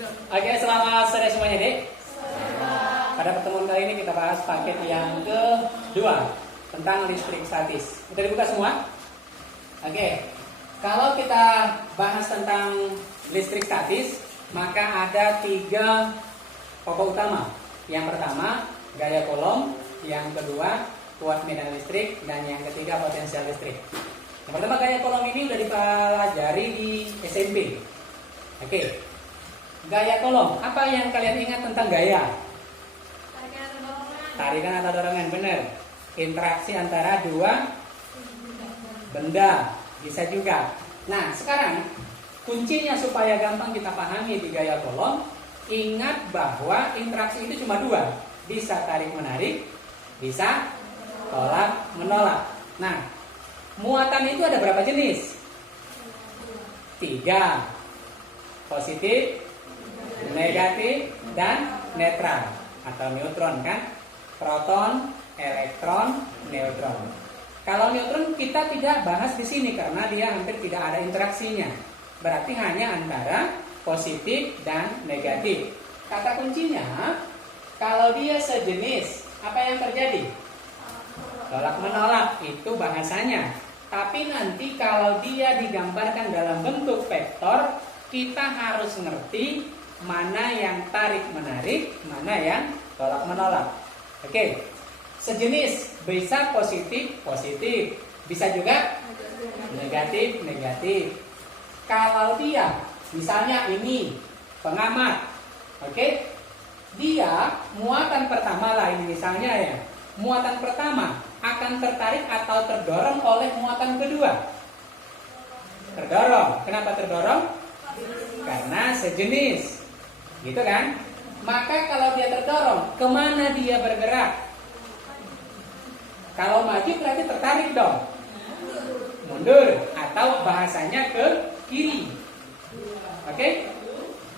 Oke, selamat sore semuanya, Dek. Pada pertemuan kali ini kita bahas paket yang kedua tentang listrik statis. Udah dibuka semua? Oke. Kalau kita bahas tentang listrik statis, maka ada 3 pokok utama. Yang pertama, gaya kolom. Yang kedua, kuat medan listrik. Dan yang ketiga, potensial listrik. Yang pertama, gaya kolom ini sudah dipelajari di SMP. Oke. Gaya kolom, apa yang kalian ingat tentang gaya? Tarikan atau dorongan, benar. Interaksi antara 2 benda, bisa juga. Nah, sekarang kuncinya supaya gampang kita pahami di gaya kolom, ingat bahwa interaksi itu cuma 2. Bisa tarik-menarik, bisa tolak-menolak. Nah, muatan itu ada berapa jenis? 3. Positif, negatif, dan netral atau neutron kan? Proton, elektron, neutron. Kalau neutron kita tidak bahas di sini karena dia hampir tidak ada interaksinya. Berarti hanya antara positif dan negatif. Kata kuncinya, kalau dia sejenis, apa yang terjadi? Tolak menolak, itu bahasanya. Tapi nanti kalau dia digambarkan dalam bentuk vektor, kita harus ngerti mana yang tarik menarik, mana yang tolak menolak. Oke. Sejenis bisa positif, positif. Bisa juga negatif, negatif. Kalau dia misalnya ini pengamat. Oke. Dia muatan pertama lah ini misalnya ya. Muatan pertama akan tertarik atau terdorong oleh muatan kedua. Terdorong. Kenapa terdorong? Karena sejenis. Gitu kan? Maka kalau dia terdorong, kemana dia bergerak? Kalau maju berarti tertarik dong. Mundur. Atau bahasanya ke kiri. Oke?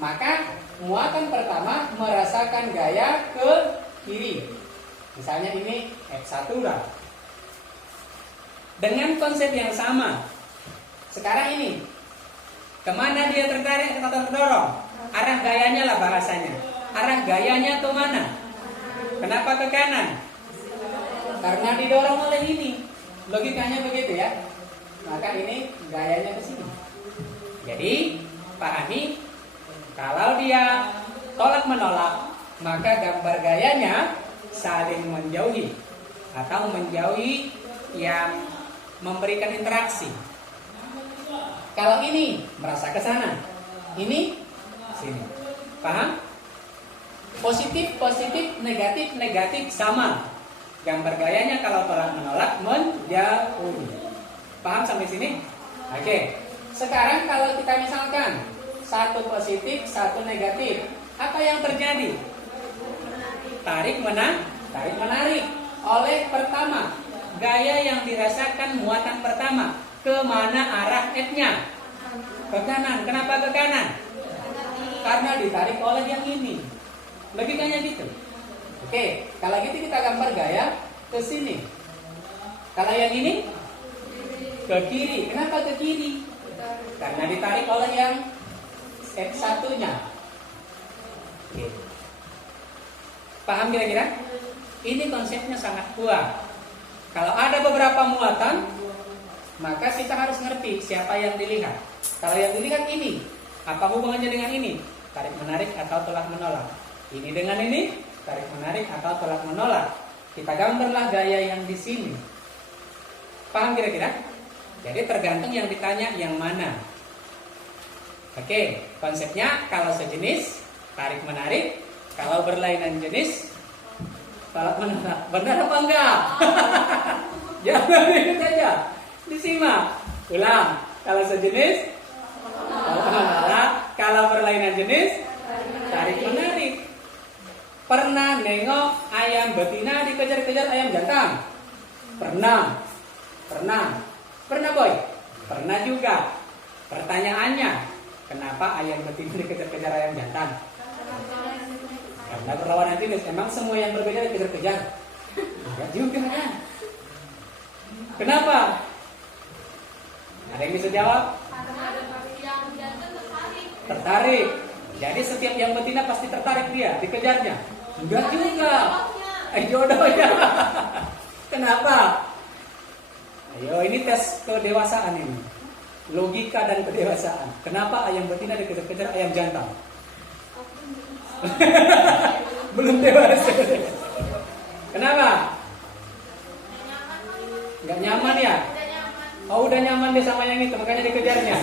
Maka muatan pertama merasakan gaya ke kiri. Misalnya ini F1 lah. Dengan konsep yang sama. Sekarang ini, kemana dia tertarik atau terdorong? Arah gayanya lah bahasanya. Arah gayanya ke mana? Kenapa ke kanan? Karena didorong oleh ini. Logikanya begitu ya. Maka ini gayanya ke sini. Jadi, pahami kalau dia tolak menolak, maka gambar gayanya saling menjauhi atau menjauhi yang memberikan interaksi. Kalau ini merasa ke sana, ini sini. Paham? Positif, positif, negatif, negatif sama. Gambar gayanya kalau tolak menolak menjauhi. Paham sampai sini? Oke. Sekarang kalau kita misalkan 1 positif, 1 negatif, apa yang terjadi? Tarik menarik. Oleh pertama, gaya yang dirasakan muatan pertama, kemana arah F-nya? Ke kanan. Kenapa ke kanan? Karena ditarik oleh yang ini. Logikanya gitu. Oke, kalau gitu kita gambar gaya ke sini. Kalau yang ini ke kiri. Kenapa ke kiri? Karena ditarik oleh yang F1-nya. Oke. Paham kira-kira? Ini konsepnya sangat kuat. Kalau ada beberapa muatan, maka kita harus ngerti siapa yang dilihat. Kalau yang dilihat ini, apa hubungannya dengan ini? Tarik menarik atau tolak menolak. Ini dengan ini, tarik menarik atau tolak menolak. Kita gambarlah gaya yang di sini. Paham kira-kira? Jadi tergantung yang ditanya yang mana. Oke, konsepnya kalau sejenis tarik menarik, kalau berlainan jenis tolak menolak. Benar apa enggak? Jangan itu saja. Disimak. Ulang. Kalau sejenis tolak menolak, kalau berlainan jenis tarik menarik. Pernah nengok ayam betina dikejar-kejar ayam jantan? Pernah boy? Pernah juga. Pertanyaannya, kenapa ayam betina dikejar-kejar ayam jantan? Karena berlawanan jenis. Emang semua yang berbeda dikejar-kejar? Enggak juga kan? Kenapa? Ada yang bisa jawab? Karena ada yang jantan tertarik. Tertarik. Jadi setiap yang betina pasti tertarik dia, dikejarnya. Enggak juga. Jodohnya. Kenapa? Ayo, ini tes kedewasaan ini. Logika dan kedewasaan. Kenapa ayam betina dikejar-kejar ayam jantan? Belum dewasa. Kenapa? Nggak nyaman ya? Oh, udah nyaman dia sama yang itu, makanya dikejarnya.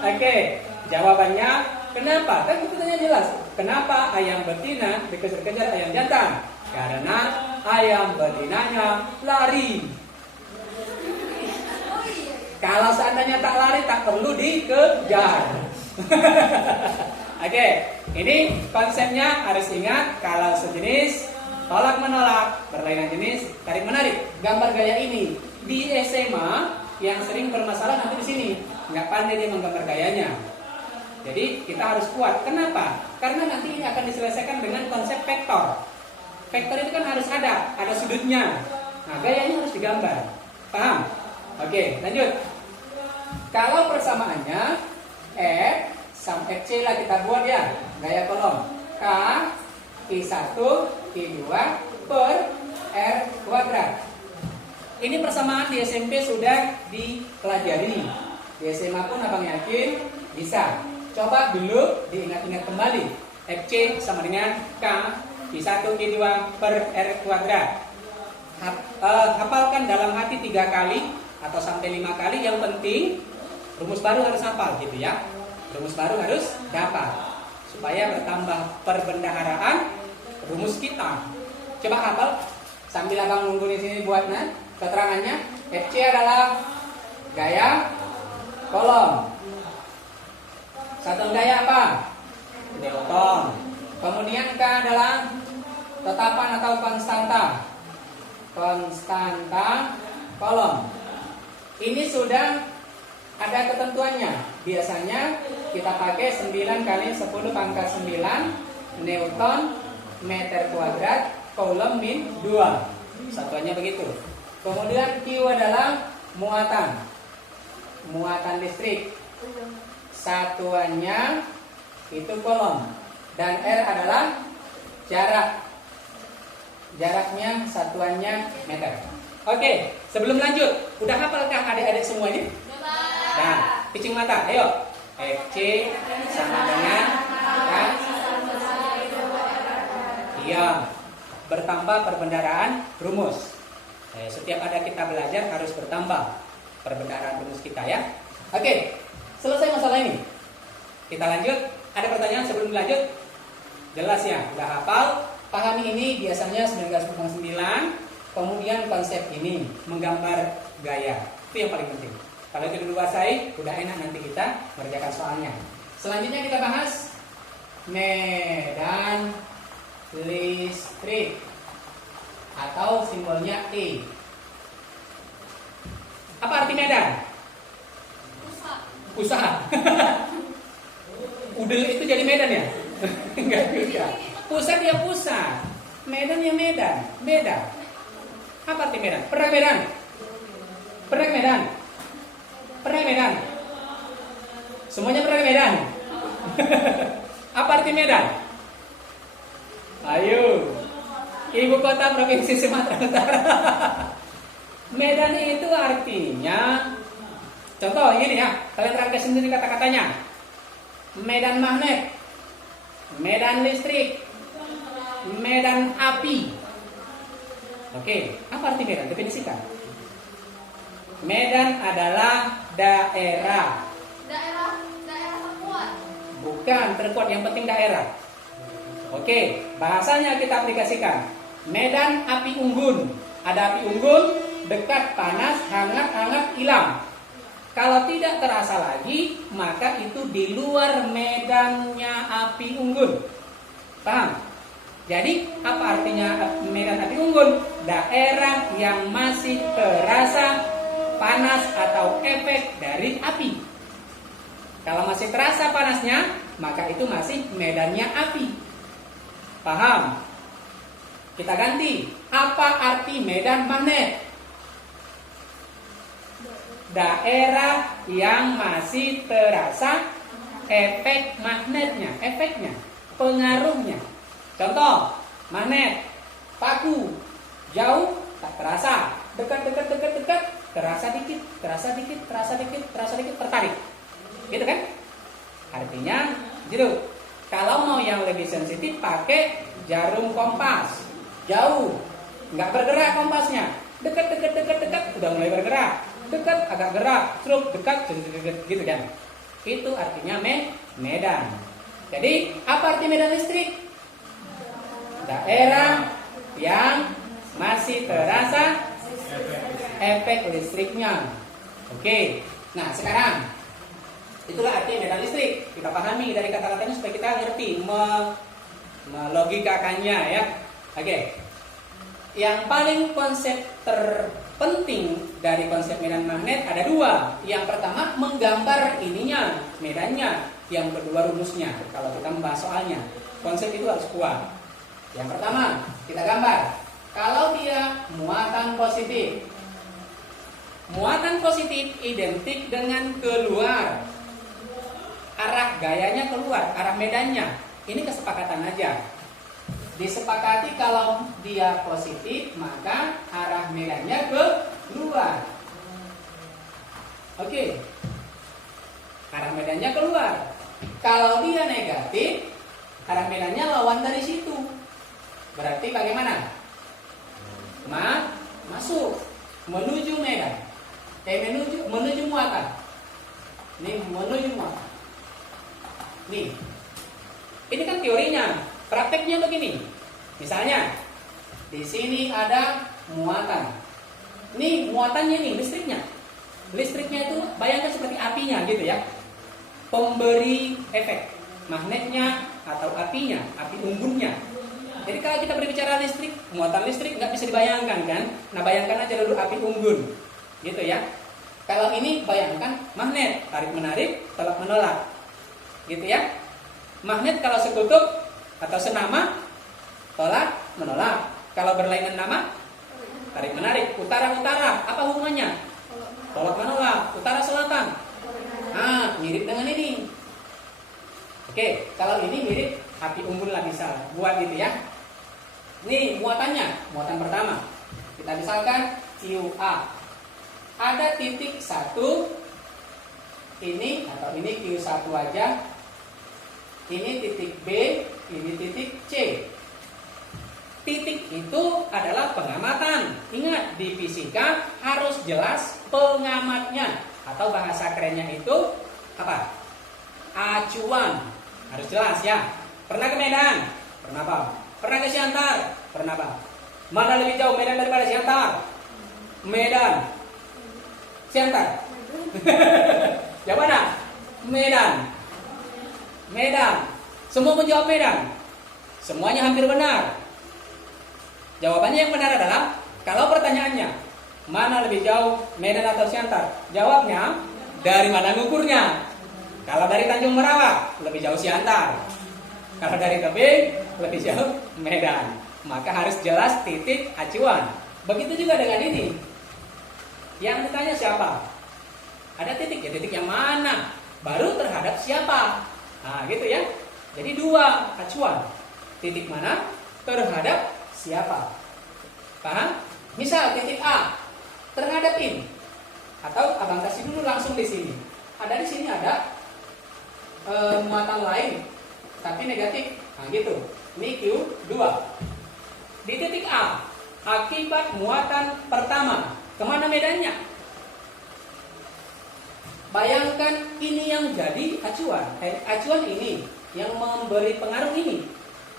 Oke, jawabannya kenapa? Kan pertanyaannya jelas. Kenapa ayam betina dikejar-kejar ayam jantan? Karena ayam betinanya lari. Kalau seandainya tak lari, tak perlu dikejar. Oke, ini konsepnya harus ingat. Kalau sejenis tolak menolak, berlainan jenis tarik menarik. Gambar gaya ini di SMA yang sering bermasalah nanti di sini nggak pandai dia menggambar gayanya. Jadi kita harus kuat. Kenapa? Karena nanti ini akan diselesaikan dengan konsep vektor. Vektor itu kan harus ada sudutnya. Nah, gayanya harus digambar. Paham? Oke, lanjut. Kalau persamaannya F sama FC lah kita buat ya, gaya kolom. K I1 I2 per R kuadrat. Ini persamaan di SMP sudah dipelajari. Di SMA pun abang yakin bisa. Coba dulu diingat-ingat kembali. FC sama dengan K I1 I2 per R kuadrat. Hafalkan dalam hati 3 kali atau sampai 5 kali. Yang penting rumus baru harus hafal gitu ya. Rumus baru harus dapat supaya bertambah perbendaharaan rumus kita. Coba hafal sambil abang nunggu di sini buat keterangannya. FC adalah gaya kolom. Satuan gaya apa? Newton. Kemudian K adalah tetapan atau konstanta. Konstanta kolom. Ini sudah ada ketentuannya. Biasanya kita pakai 9 kali 10 pangkat 9 Newton meter kuadrat kolom min 2. Satuannya begitu. Kemudian Q adalah muatan. Muatan listrik. Satuannya itu kolom. Dan R adalah jarak. Jaraknya satuannya meter. Oke, sebelum lanjut, udah hafalkah adik-adik semua ini? Nah, picing mata, ayo. FC sama dengan kan? Iya. Bertambah perbendaharaan rumus. Setiap ada kita belajar harus bertambah perbendaharaan rumus kita ya. Oke, selesai masalah ini. Kita lanjut. Ada pertanyaan sebelum lanjut? Jelas ya, udah hafal. Pahami ini biasanya 19,9. Kemudian konsep ini menggambar gaya. Itu yang paling penting. Kalau itu dikuasai, udah enak nanti kita mengerjakan soalnya. Selanjutnya kita bahas medan listrik atau simbolnya E. Apa arti medan? Usaha. Udel itu jadi medan ya? Enggak juga. Pusat ya pusat. Medan ya medan. Beda. Apa arti medan? Perang medan. Perang medan. Perang medan. Semuanya perang medan. Apa arti medan? Ayo. Ibu kota provinsi Sumatera Utara. Medan itu artinya, contoh ini ya, kalian terangkan sendiri kata-katanya. Medan magnet, medan listrik, medan api. Oke, apa arti medan? Definisikan. Medan adalah daerah. Daerah terkuat. Bukan terkuat, yang penting daerah. Oke, bahasanya kita aplikasikan. Medan api unggun. Ada api unggun, dekat, panas, hangat, hilang. Kalau tidak terasa lagi, maka itu di luar medannya api unggun. Paham? Jadi, apa artinya medan api unggun? Daerah yang masih terasa panas atau efek dari api. Kalau masih terasa panasnya, maka itu masih medannya api. Paham? Kita ganti. Apa arti medan magnet? Daerah yang masih terasa efek magnetnya, efeknya, pengaruhnya. Contoh, magnet, paku, jauh tak terasa, dekat, terasa dikit, tertarik. Gitu kan? Artinya, gitu. Kalau mau yang lebih sensitif, pakai jarum kompas, jauh, nggak bergerak kompasnya, dekat, udah mulai bergerak, dekat, agak gerak, truk, dekat, gitu kan? Itu artinya medan. Jadi apa arti medan listrik? Daerah yang masih terasa efek listriknya. Oke. Nah sekarang itulah arti medan listrik. Kita pahami dari kata-katanya supaya kita ngerti melogikakannya ya. Oke. Yang paling konsep terpenting dari konsep medan magnet ada dua. Yang pertama menggambar ininya, medannya. Yang kedua rumusnya. Kalau kita membahas soalnya, konsep itu harus kuat. Yang pertama, kita gambar. Kalau dia muatan positif. Muatan positif identik dengan keluar. Arah gayanya keluar, arah medannya. Ini kesepakatan aja. Disepakati kalau dia positif, maka arah medannya keluar. Oke. Arah medannya keluar. Kalau dia negatif, arah medannya lawan dari situ. Berarti bagaimana? Masuk menuju medan. Menuju muatan. Ini menuju muatan. Nih. Ini kan teorinya. Prakteknya begini. Misalnya di sini ada muatan. Ini muatannya nih listriknya. Listriknya itu bayangkan seperti apinya gitu ya. Pemberi efek magnetnya atau apinya, api unggunnya. Jadi kalau kita berbicara listrik, muatan listrik nggak bisa dibayangkan kan? Nah bayangkan aja dulu api unggun, gitu ya. Kalau ini bayangkan magnet, tarik menarik, tolak menolak, gitu ya. Magnet kalau sekutub atau senama, tolak menolak. Kalau berlainan nama, tarik menarik. Utara utara, apa hubungannya? Tolak menolak. Utara selatan. Mirip dengan ini. Oke, kalau ini mirip api unggun lah bisa buat gitu ya. Ini muatannya, muatan pertama. Kita misalkan QA. Ada titik 1 ini atau ini Q1 aja. Ini titik B, ini titik C. Titik itu adalah pengamatan. Ingat, di fisika harus jelas pengamatnya. Atau bahasa kerennya itu apa? Acuan. Harus jelas ya. Pernah ke Medan? Pernah Pak. Pernah ke Siantar? Pernah Pak. Mana lebih jauh Medan daripada Siantar? Medan. Siantar. Yang mana? Medan. Medan. Semua menjawab Medan. Semuanya hampir benar. Jawabannya yang benar adalah kalau pertanyaannya mana lebih jauh Medan atau Siantar? Jawabnya dari mana ngukurnya? Kalau dari Tanjung Merawat lebih jauh Siantar. Kalau dari Tebing lebih jauh Medan. Maka harus jelas titik acuan. Begitu juga dengan ini. Yang ditanya siapa? Ada titik, ya titik yang mana? Baru terhadap siapa? Nah gitu ya. Jadi dua acuan. Titik mana terhadap siapa? Paham? Misal titik A terhadap ini. Atau abang kasih dulu langsung di sini. Ada di sini ada muatan lain tapi negatif. Nah gitu. Ini Q2. Di titik A akibat muatan pertama, kemana medannya? Bayangkan ini yang jadi acuan. Acuan ini yang memberi pengaruh ini.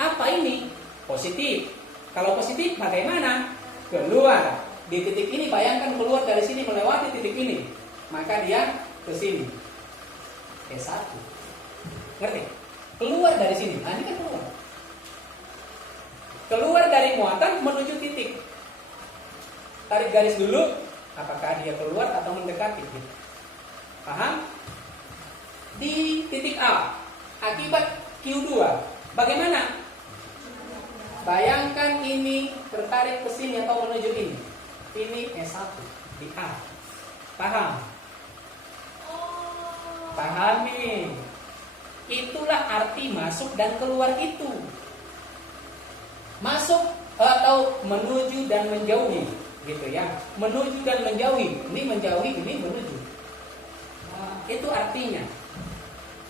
Apa ini? Positif. Kalau positif bagaimana? Keluar. Di titik ini bayangkan keluar dari sini melewati titik ini. Maka dia ke sini. S1. Ngerti? Keluar dari sini. Nah, ini kan keluar. Keluar dari muatan menuju titik. Tarik garis dulu. Apakah dia keluar atau mendekati? Paham? Di titik A akibat Q2 bagaimana? Bayangkan ini tertarik ke sini atau menuju ini. Ini S1 di A. Paham? Pahami. Itulah arti masuk dan keluar itu. Masuk atau menuju dan menjauhi, gitu ya. Menuju dan menjauhi. Ini menjauhi, ini menuju. Itu artinya.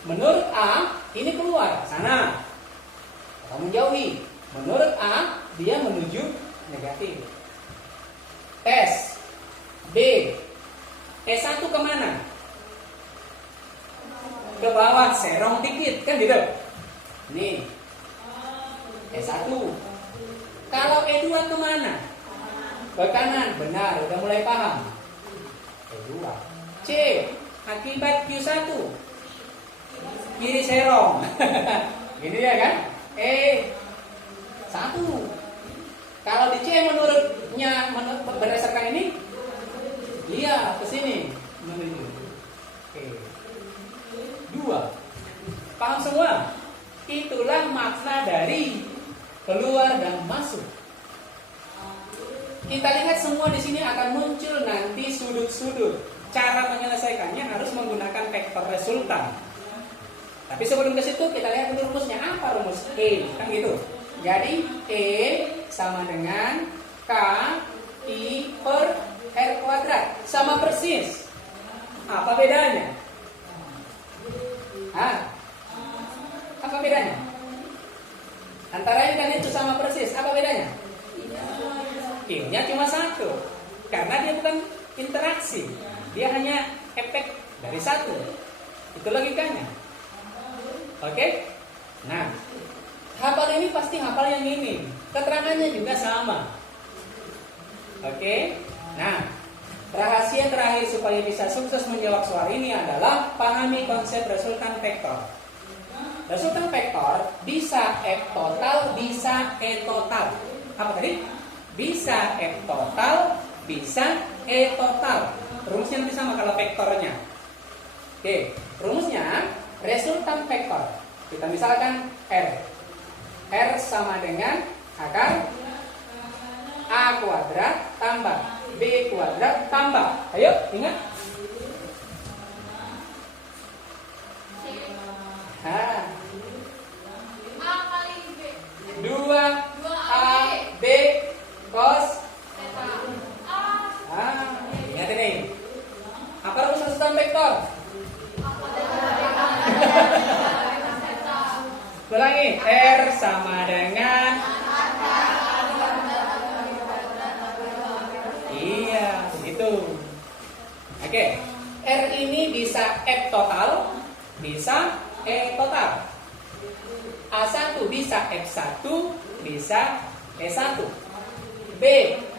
Menurut A, ini keluar sana atau menjauhi. Menurut A, dia menuju negatif. Tes B, E1 kemana? Ke bawah, serong dikit, kan gitu. Nih, E1. Kalau E2 kemana? Ke kanan, benar, udah mulai paham. E2. C, akibat Q1. Kiri serong. Gini ya kan? E1. Kalau di C menurutnya berdasarkan ini, iya ke sini menuju. Oke. 2. Paham semua? Itulah makna dari keluar dan masuk. Kita lihat semua di sini akan muncul nanti sudut-sudut. Cara menyelesaikannya harus menggunakan vektor resultan. Tapi sebelum ke situ kita lihat dulu rumusnya. Apa rumus E? Kan gitu. Jadi E sama dengan K I per R kuadrat. Sama persis. Apa bedanya? Apa bedanya? Antara ini dan itu sama persis. Apa bedanya? I-nya cuma satu. Karena dia bukan interaksi. Dia hanya efek dari satu. Itu logikanya. Oke? Nah, hafal ini pasti hafal yang ini. Keterangannya juga sama. Oke? Nah, rahasia terakhir supaya bisa sukses menjawab soal ini adalah pahami konsep resultan vektor. Resultan vektor bisa F total, bisa E total. Apa tadi? Bisa F total, bisa E total. Rumusnya nanti sama kalau vektornya. Oke, rumusnya resultan vektor. Kita misalkan R. R sama dengan akar A kuadrat tambah B kuadrat tambah. Ayo, ingat. A kali B. 2A B cos Theta. ingat ini. Apa rumus resultan vektor? Ulangi, R sama dengan iya, begitu. Oke, R ini bisa F total, bisa E total. A1 bisa F1, bisa E1. B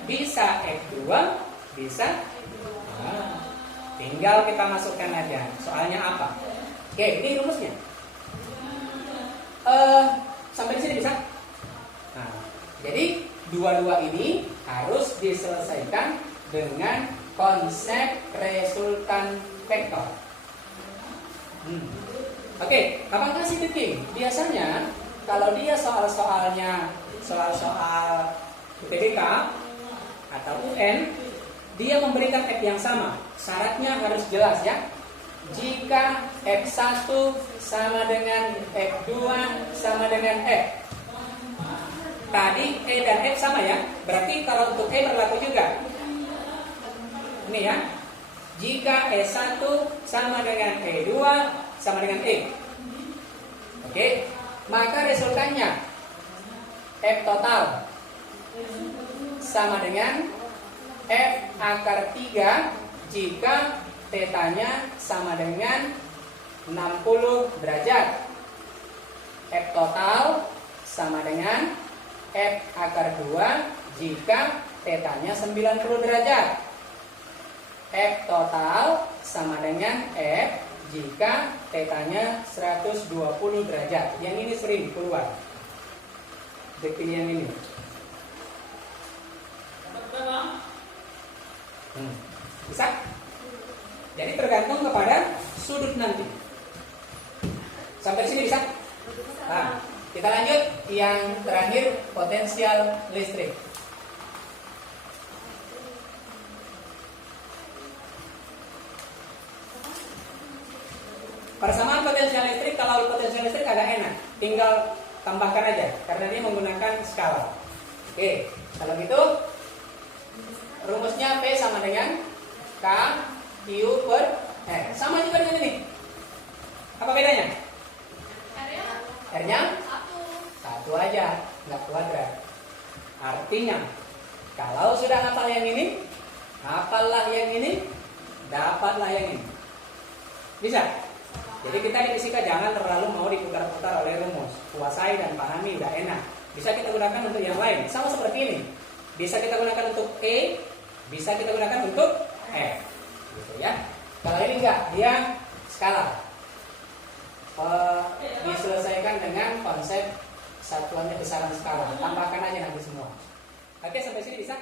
bisa F2, bisa tinggal kita masukkan aja. Soalnya apa? Oke, ini rumusnya. Sampai di sini bisa? Nah, jadi dua-dua ini harus diselesaikan dengan konsep resultan vektor. Oke, kapan kasih titik? Biasanya kalau dia soal-soalnya soal-soal UTBK atau UN, dia memberikan F yang sama. Syaratnya harus jelas ya. Jika F1 sama dengan F2 sama dengan F. Tadi E dan F sama ya. Berarti kalau untuk E berlaku juga. Ini ya. Jika E1 sama dengan E2 sama dengan E. Oke. Maka resultannya F total sama dengan F akar 3 jika tetanya sama dengan 60 derajat. F total sama dengan F akar 2 jika tetanya 90 derajat. F total sama dengan F jika tetanya 120 derajat. Yang ini sering keluar. Definisi yang ini. Bisa? Jadi tergantung kepada sudut nanti. Sampai sini bisa? Nah, kita lanjut yang terakhir, potensial listrik. Persamaan potensial listrik, kalau potensial listrik agak enak, tinggal tambahkan aja karena dia menggunakan skala. Oke, kalau gitu rumusnya P sama dengan K Q per R. Sama juga dengan ini. Apa bedanya? R-nya satu aja, nggak kuadrat. Artinya, kalau sudah hafal yang ini, hafallah yang ini, dapatlah yang ini. Bisa? Jadi kita di fisika jangan terlalu mau diputar-putar oleh rumus. Kuasai dan pahami, udah enak. Bisa kita gunakan untuk yang lain. Sama seperti ini. Bisa kita gunakan untuk E, bisa kita gunakan untuk F. Gitu ya. Kalau ini enggak, dia skala. Diselesaikan dengan konsep satuannya besaran skala. Tambahkan aja nanti semua. Oke, sampai sini bisa?